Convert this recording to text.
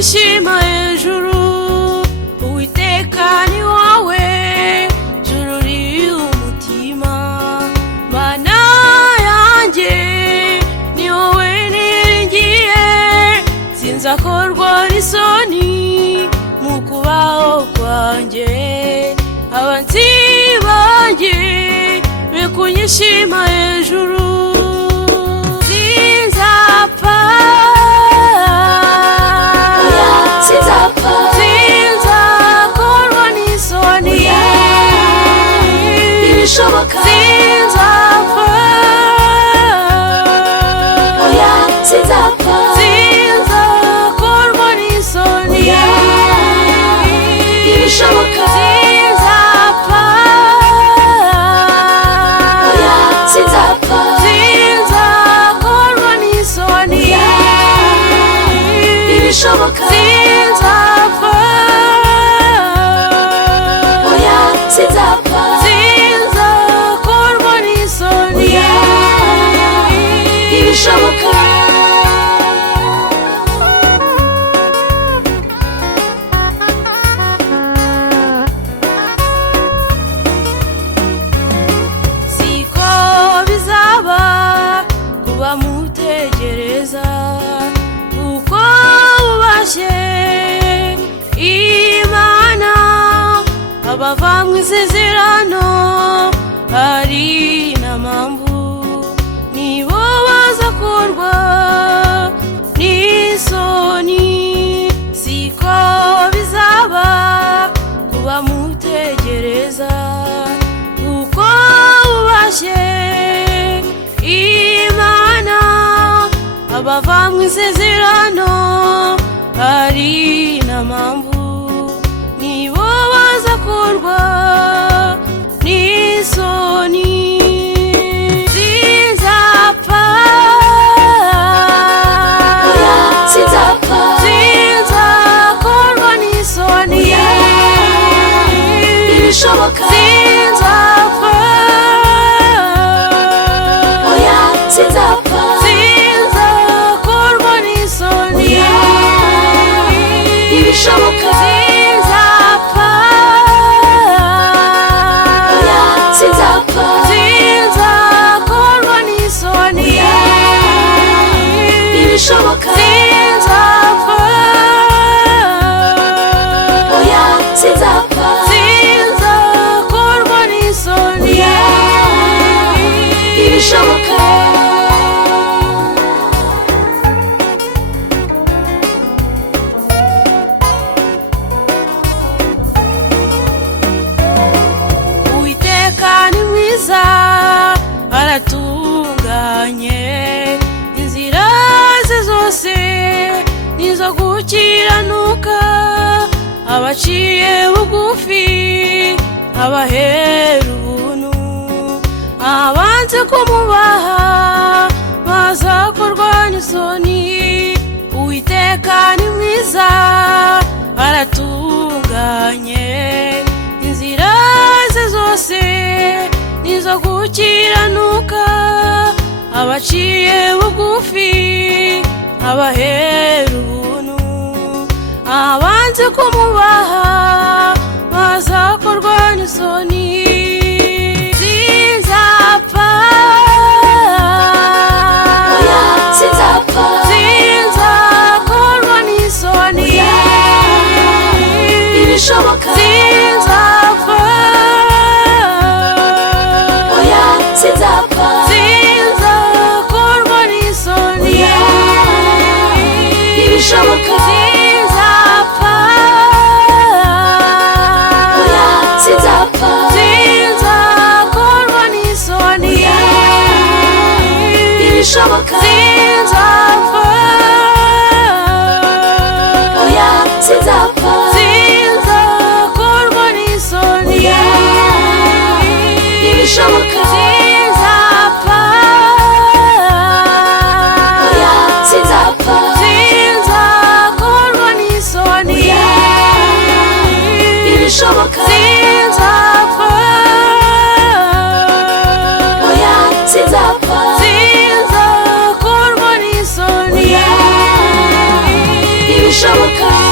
kunyishima hejuru. Uwiteka ni wowe juru riri umutima, Mana yanjye ni wowe niringiye. Sinzakorwa n'isoni mu kubaho kwanjye, abanzi banjye be kunyishima hejuru. Sinzapfa, sinzakorwa n'isoni, ibishoboka sinzapfa, sinzapfa, sinzakorwa n'isoni, ibishoboka sinzapfa, sinzapfa, sinzakorwa n'isoni, ibishoboka sinzapfa, sinzapfa, sinzakorwa n'isoni, ibishoboka siko bizaba kuba mutegereza, kuko ubashye Imana abava mu isezerano hari na mpamvu, nibo bazakorwa n'isoni. Siko bizaba kuba mutegereza, kuko ubashye Imana abava mu isezerano hari na mpamvu, nibo bazakorwa n'isoni. Sinzapfa, sinzapfa, sinzakorwa n'isoni, ibishoboka sinzapfa, sinzapfa, sinzakorwa n'isoni, ibishoboka sinzapfa, sinzapfa, sinzakorwa n'isoni, ibishoboka sinzapfa, sinzapfa, sinzakorwa n'isoni, ibishoboka Uwiteka ni mwiza aratunganye, inzira ze zose nizo gukiranuka. Abaciye bugufi abahera ubuntu, abanze kumubaha bazakorwa n'isoni. Uwiteka ni mwiza aratunganye, inzira ze zose nizo gukiranuka. Abaciye bugufi abahera ubuntu, abanze kumubaha bazakorwa n'isoni. Sinzapfa, sinzapfa, sinzakorwa n'isoni, ibishoboka sinzapfa, sinzapfa, sinzakorwa n'isoni, ibishoboka sinzapfa, sinzapfa, sinzakorwa n'isoni, ibishoboka sinzapfa, sinzapfa, sinzakorwa n'isoni, ibishoboka sinzapfa, sinzapfa, sinzakorwa n'isoni, ibishoboka sinzapfa, sinzapfa, sinzakorwa n'isoni, Shoboka.